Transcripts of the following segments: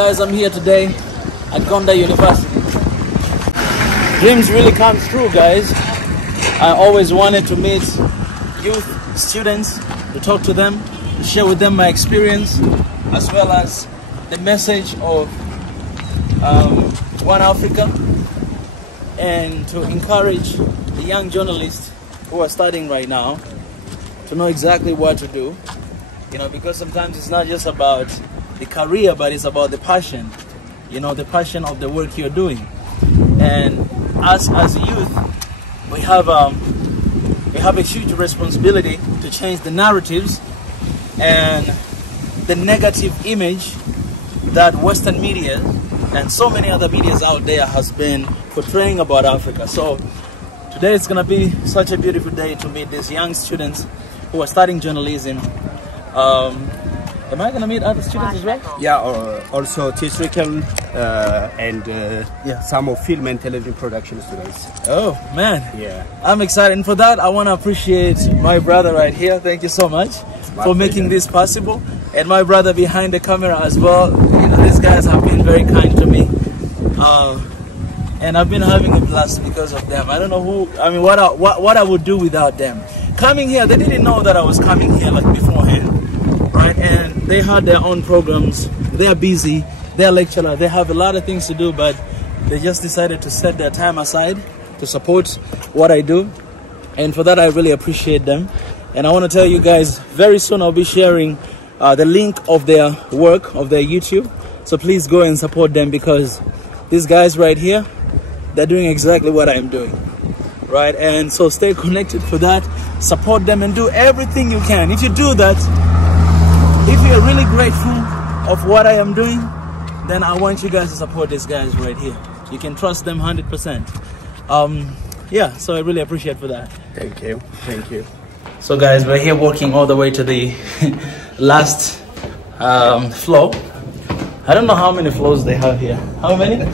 guys, I'm here today at Gonder University. Dreams really come true, guys. I always wanted to meet youth, students, to talk to them, to share with them my experience, as well as the message of One Africa, and to encourage the young journalists who are studying right now to know exactly what to do. You know, because sometimes it's not just about the career, but it's about the passion. You know, the passion of the work you're doing. And as youth, we have a huge responsibility to change the narratives and the negative image that Western media and so many other medias out there has been portraying about Africa. So today it's gonna be such a beautiful day to meet these young students who are studying journalism. Am I gonna meet other students as well? Yeah, also theatrical and some of film and television production students. Oh man, yeah, I'm excited. And for that, I want to appreciate my brother right here. Thank you so much for making this possible, and my brother behind the camera as well. You know, these guys have been very kind to me, and I've been having a blast because of them. I don't know what I would do without them. Coming here, they didn't know that I was coming here like beforehand, right? And they had their own programs. They are busy. They're lecturer. They have a lot of things to do, but they just decided to set their time aside to support what I do, and for that I really appreciate them. And I want to tell you guys, very soon I'll be sharing the link of their work, of their YouTube, so please go and support them, because these guys right here, they're doing exactly what I'm doing, right? And so stay connected for that, support them, and do everything you can. If you do that, if you're really grateful of what I am doing, then I want you guys to support these guys right here. You can trust them 100%. Yeah, so I really appreciate for that. Thank you, thank you. So guys, we're here walking all the way to the last floor. I don't know how many floors they have here. How many?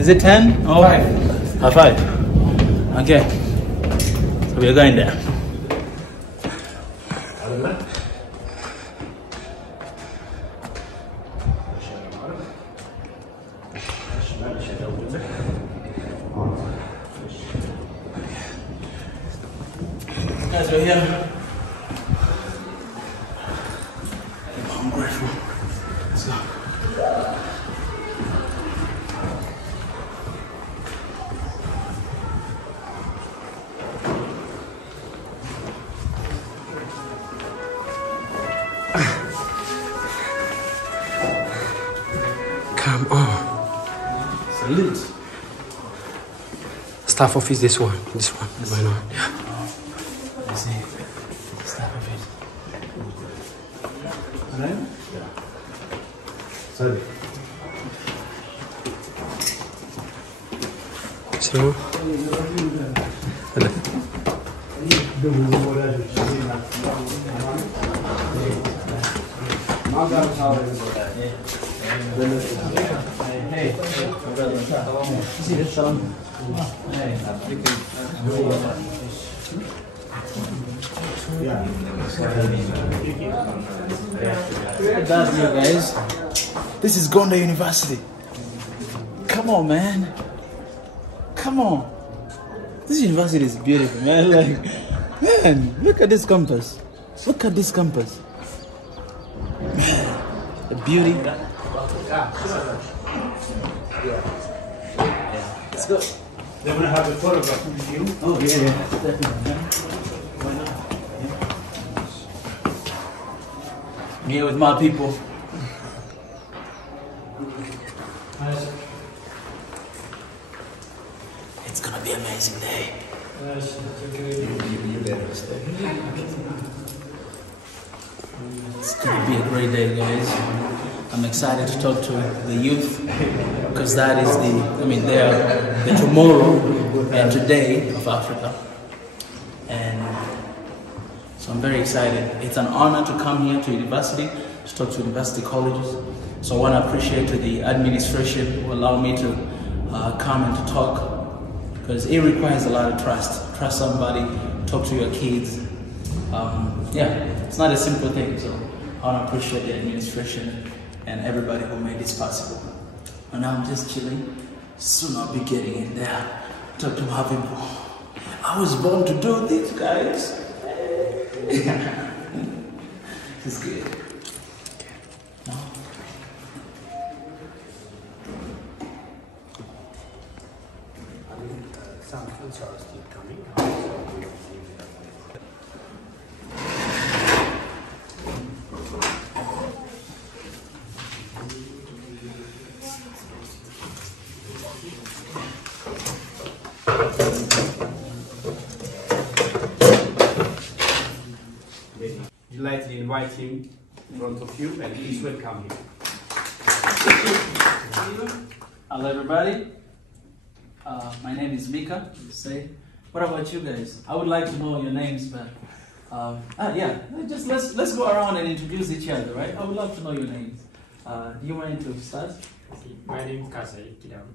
Is it 10? Oh, 5. 5. Okay, so we're going there. Guys, we're here. I'm grateful. Let's go. Come on. Salute. Staff office, this one. Why not? Yeah. Let's see. Staff office. Right? Yeah. Sorry. So. That's you guys. This is Gonder University. Come on, man. Come on. This university is beautiful, man. Like, man, look at this campus. Look at this campus. Man, the beauty. Let's go. They want to have a photograph with you? Oh, yeah, definitely. Why not? Yeah. I'm here with my people. It's gonna be an amazing day. It's gonna be a great day, guys. I'm excited to talk to the youth, because that is they're the tomorrow and today of Africa. And so I'm very excited. It's an honor to come here to university, to talk to university colleges. So I want to appreciate to the administration who allow me to come and to talk, because it requires a lot of trust. Trust somebody, talk to your kids. Yeah, it's not a simple thing. So I want to appreciate the administration and everybody who made this possible. And I'm just chilling. Soon I'll be getting in there. Talk to my people. I was born to do this, guys. It's good. No? Some answers are still coming. Lightly invite him in front of you and please welcome him. Hello everybody. My name is Mika. What about you guys? I would like to know your names, but yeah, just let's go around and introduce each other, right? I would love to know your names. Do you mind to start? My name is Kasai Kidam.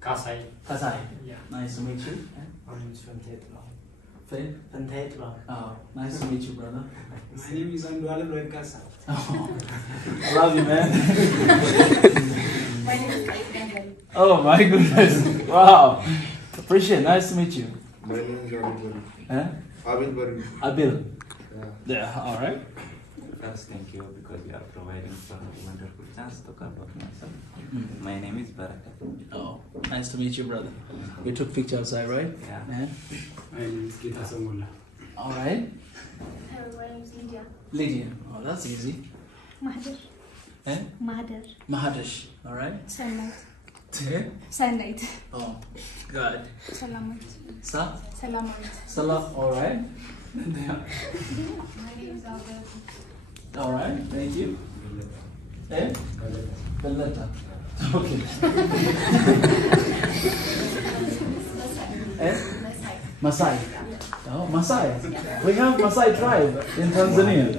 Kasai. Yeah. Nice to meet you. My name is Fantetla. Oh, nice to meet you, brother. My name is Andwale Loikasa. Oh, I love you, man. My name is Gonder. Oh my goodness! Wow, appreciate it. Nice to meet you. My name is Abil. Huh? Abil. Yeah. All right. First, thank you because you are providing so wonderful chance to come about myself. My name is Baraka. Oh, nice to meet you, brother. We took picture outside, right? Yeah. My name is Gita Samola. All right. Hello, my name is Lydia. Lydia. Oh, that's easy. Mahadir. Eh? Mahadir. Mahadish. All right. Sunlight. Sunlight. Oh, God. Salamat. Salamat. Salam. All right. My name is Albert. All right. Thank you. Eh? Beletta. Okay. Eh? Masai. Oh, Masai. We have Masai tribe in Tanzania.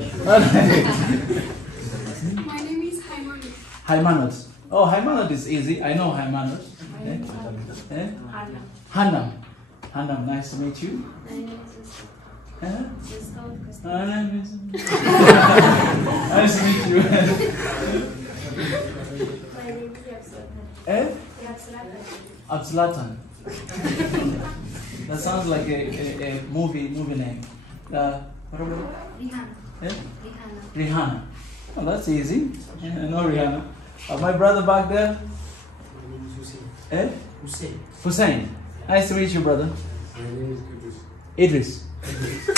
My name is Haimanut. Haimanut. Oh, Haimanut is easy. I know Haimanut. Eh? Eh? Hanam. Hanam, nice to meet you. My name is Nice to meet you. My name is Yapsalatan. Eh? Yapsalatan. Absalatan. That sounds like a movie name. What about it? Rihanna. Eh? Rihanna. Rihanna. Oh, that's easy. Yeah, I know Rihanna. My brother back there? My name is Hussein. Eh? Hussein. Hussein. Nice to meet you, brother. My name is Idris. Idris.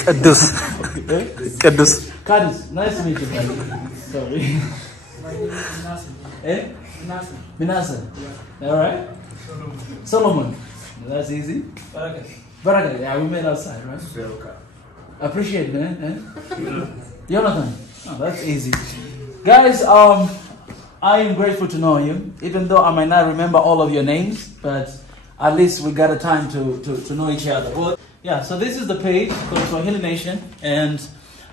Kadus. Kadus. Nice to meet you, brother. Sorry. My name is Minasa. Eh? Minasa. Minasa. Yeah. All right. Solomon. That's easy. Baraka. Baraka. Yeah, we met outside, right? Appreciate it, man. Eh? Jonathan. Oh, that's easy. Guys, I am grateful to know you, even though I might not remember all of your names, but at least we got a time to know each other. Well, yeah, so this is the page called SWAHILI Nation, and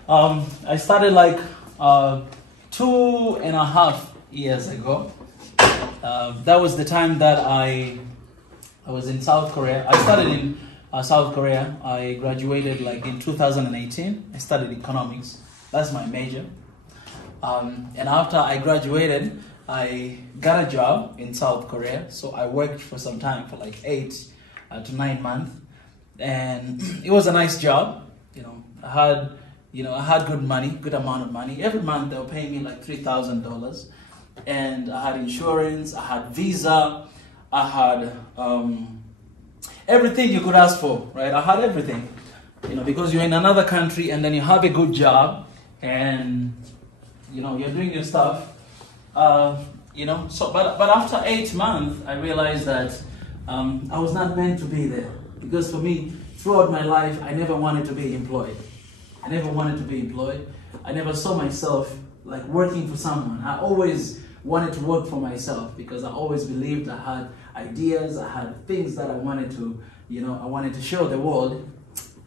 I started like 2.5 years ago. That was the time that I was in South Korea. I started in South Korea. I graduated like in 2018. I studied economics. That's my major. And after I graduated, I got a job in South Korea. So I worked for some time, for like 8 to 9 months. And it was a nice job. I had good money, good amount of money. Every month they were paying me like $3,000. And I had insurance, I had visa, I had everything you could ask for, right? I had everything. Because you're in another country and then you have a good job and you're doing your stuff. But after 8 months, I realized that I was not meant to be there. Because for me, throughout my life, I never wanted to be employed. I never saw myself like working for someone. I always wanted to work for myself because I always believed I had ideas, I had things that I wanted to, I wanted to show the world.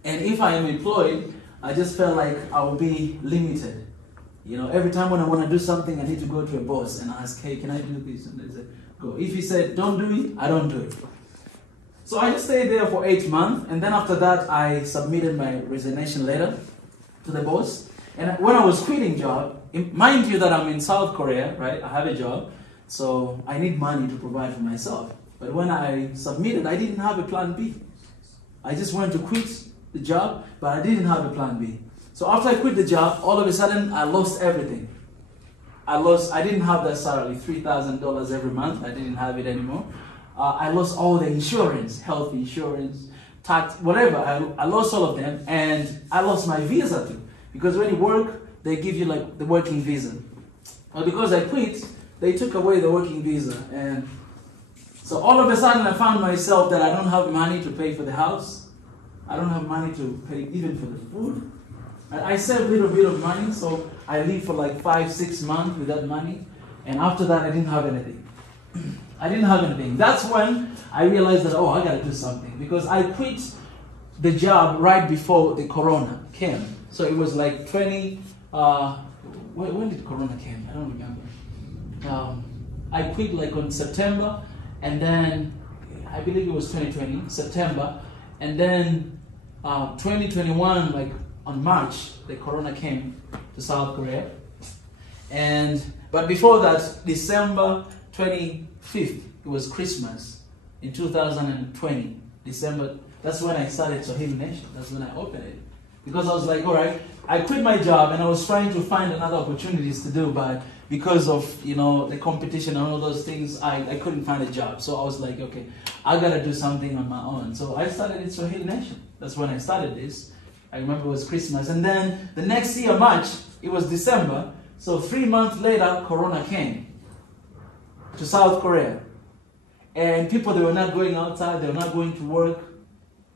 And if I am employed, I just felt like I will be limited. Every time when I want to do something, I need to go to a boss and ask, hey, can I do this? And they say, go. If he said, don't do it, I don't do it. So I just stayed there for 8 months. And then after that, I submitted my resignation letter to the boss. And when I was quitting job, mind you that I'm in South Korea, right? I have a job, so I need money to provide for myself. But when I submitted, I didn't have a plan B. I just wanted to quit the job, but I didn't have a plan B. So after I quit the job, all of a sudden I lost everything. I didn't have that salary, $3,000 every month. I didn't have it anymore. I lost all the insurance, health insurance, tax, whatever. I lost all of them, and I lost my visa too. Because when you work, they give you like the working visa. But because I quit, they took away the working visa. And so all of a sudden I found myself that I don't have money to pay for the house. I don't have money to pay even for the food. I saved a little bit of money, so I lived for like 5-6 months with that money. And after that, I didn't have anything. I didn't have anything. That's when I realized that, oh, I gotta do something. Because I quit the job right before the corona came. So it was like when did corona came? I don't remember. I quit like on September, and then I believe it was 2020, September. And then 2021, like on March, the corona came to South Korea. But before that, December 25th, it was Christmas in 2020, December. That's when I started SWAHILI Nation. That's when I opened it. Because I was like, all right, I quit my job and I was trying to find another opportunities to do, but because of, you know, the competition and all those things, I couldn't find a job. So I was like, okay, I gotta do something on my own. So I started in SWAHILI Nation. That's when I started this. I remember it was Christmas. And then the next year, March, it was December. So 3 months later, Corona came to South Korea. And people, they were not going outside, they were not going to work.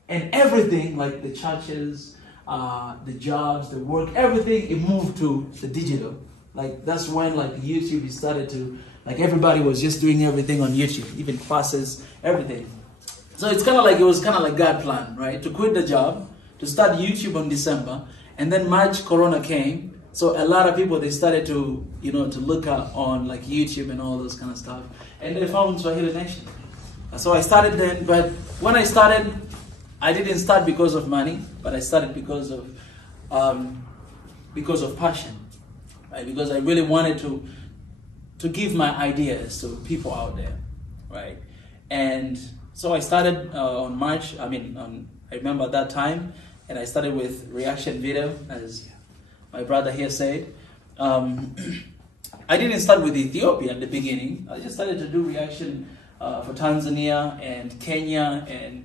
And everything, like the churches, the jobs, the work, everything, it moved to the digital. Like that's when like YouTube started to, like everybody was just doing everything on YouTube, even classes, everything. So it's kind of like, it was kind of like God's plan, right? To quit the job, to start YouTube on December, and then March, Corona came. So a lot of people, they started to, you know, to look up on like YouTube and all those kind of stuff. And they found SWAHILI Nation. So I started then, but when I started, I didn't start because of money, but I started because of passion, right? Because I really wanted to give my ideas to people out there, right? And so I started on March. I remember at that time, and I started with reaction video, as my brother here said. I didn't start with Ethiopia in the beginning. I just started to do reaction for Tanzania and Kenya and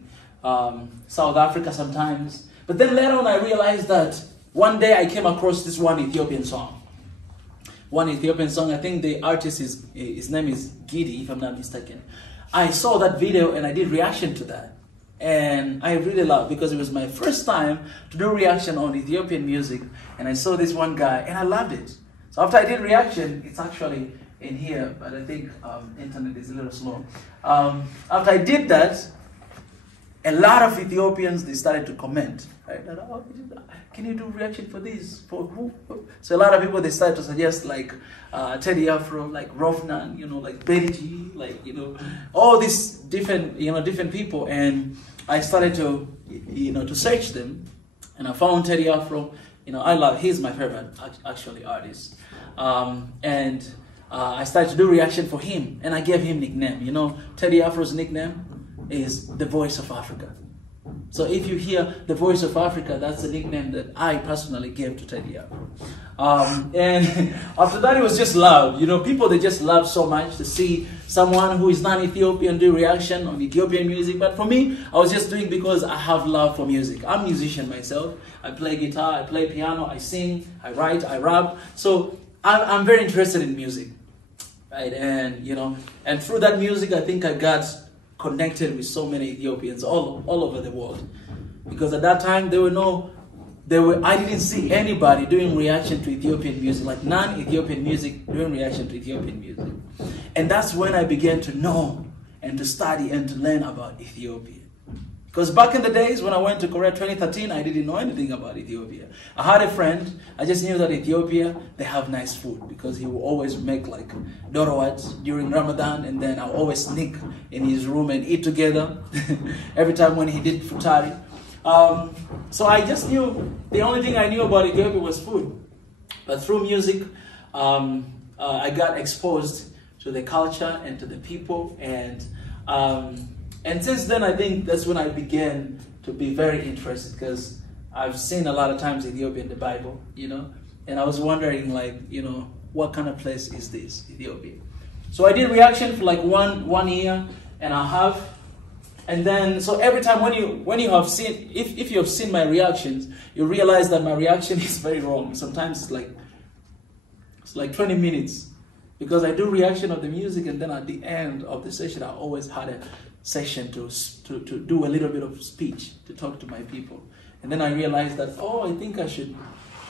South Africa sometimes. But then later on I realized that one day I came across this one Ethiopian song. I think the artist, his name is Gidi, if I'm not mistaken. I saw that video and I did reaction to that. And I really loved it because it was my first time to do reaction on Ethiopian music. And I saw this one guy and I loved it. So after I did reaction, it's actually in here, but I think internet is a little slow. After I did that, a lot of Ethiopians, they started to comment, right? Oh, can you do reaction for this? For who? So a lot of people, they started to suggest like Teddy Afro, like Rofnan, you know, like Berigi, like, you know, all these different, you know, different people. And I started to, you know, to search them. And I found Teddy Afro. You know, he's my favorite actually artist. I started to do reaction for him. And I gave him nickname. You know, Teddy Afro's nickname is the Voice of Africa. So if you hear the Voice of Africa, that's the nickname that I personally gave to Teddy Afro. And after that, it was just love. You know, people, they just love so much to see someone who is non-Ethiopian do reaction on Ethiopian music. But for me, I was just doing because I have love for music. I'm a musician myself. I play guitar, I play piano, I sing, I write, I rap. So I'm very interested in music, right? And, you know, and through that music, I think I got connected with so many Ethiopians all over the world. Because at that time, I didn't see anybody doing reaction to Ethiopian music, like non-Ethiopian music doing reaction to Ethiopian music. And that's when I began to know and to study and to learn about Ethiopia. Because back in the days when I went to Korea 2013, I didn't know anything about Ethiopia. I had a friend, I just knew that Ethiopia, they have nice food, because he will always make like dorowat during Ramadan, and then I'll always sneak in his room and eat together every time when he did futari. So I just knew, the only thing I knew about Ethiopia was food. But through music, I got exposed to the culture and to the people, and since then I think that's when I began to be very interested, because I've seen a lot of times Ethiopia in the Bible, you know, and I was wondering, like, you know, what kind of place is this, Ethiopia? So I did reaction for like one year and a half, and then so every time when you have seen, if you have seen my reactions, you realize that my reaction is very wrong. Sometimes it's like 20 minutes, because I do reaction of the music, and then at the end of the session I always had a session to do a little bit of speech, to talk to my people. And then I realized that, oh, I think I should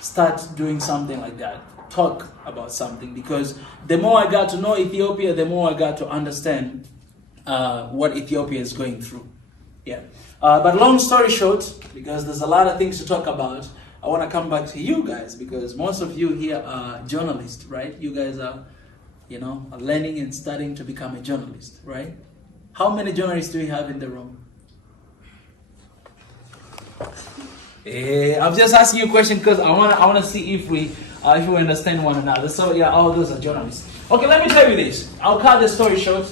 start doing something like that, talk about something, because the more I got to know Ethiopia, the more I got to understand what Ethiopia is going through. Yeah. But long story short, because there's a lot of things to talk about, I want to come back to you guys, because most of you here are journalists, right? You guys are, you know, are learning and studying to become a journalist, right? How many journalists do we have in the room? I'm just asking you a question because I want to see if we understand one another. So yeah, all those are journalists. Okay, let me tell you this. I'll cut the story short.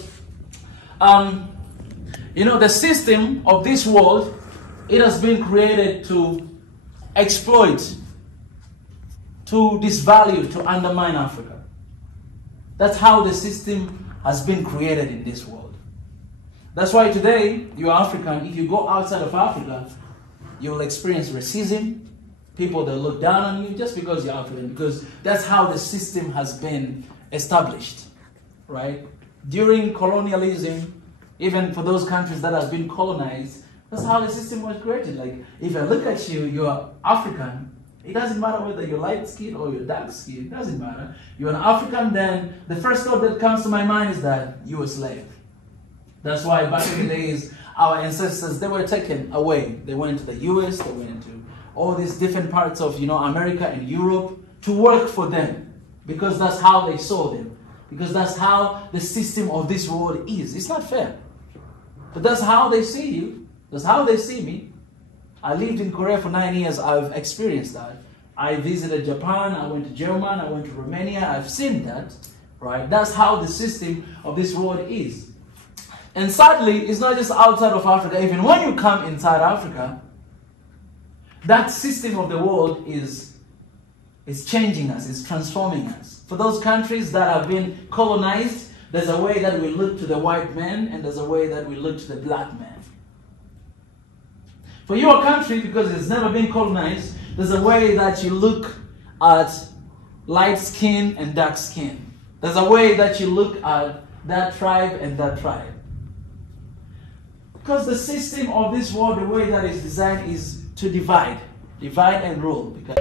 You know, the system of this world, it has been created to exploit, to disvalue, to undermine Africa. That's how the system has been created in this world. That's why today, you're African. If you go outside of Africa, you will experience racism. People that look down on you just because you're African, because that's how the system has been established, right? During colonialism, even for those countries that have been colonized, that's how the system was created. Like, if I look at you, you're African, it doesn't matter whether you're light skinned or you're dark skinned, it doesn't matter. You're an African, then the first thought that comes to my mind is that you're a slave. That's why back in the days, our ancestors, they were taken away. They went to the US, they went to all these different parts of, you know, America and Europe to work for them, because that's how they saw them, because that's how the system of this world is. It's not fair, but that's how they see you. That's how they see me. I lived in Korea for 9 years. I've experienced that. I visited Japan. I went to Germany. I went to Romania. I've seen that, right? That's how the system of this world is. And sadly, it's not just outside of Africa. Even when you come inside Africa, that system of the world is changing us, is transforming us. For those countries that have been colonized, there's a way that we look to the white man, and there's a way that we look to the black man. For your country, because it's never been colonized, there's a way that you look at light skin and dark skin. There's a way that you look at that tribe and that tribe. Because the system of this world, the way that it's designed is to divide and rule. Because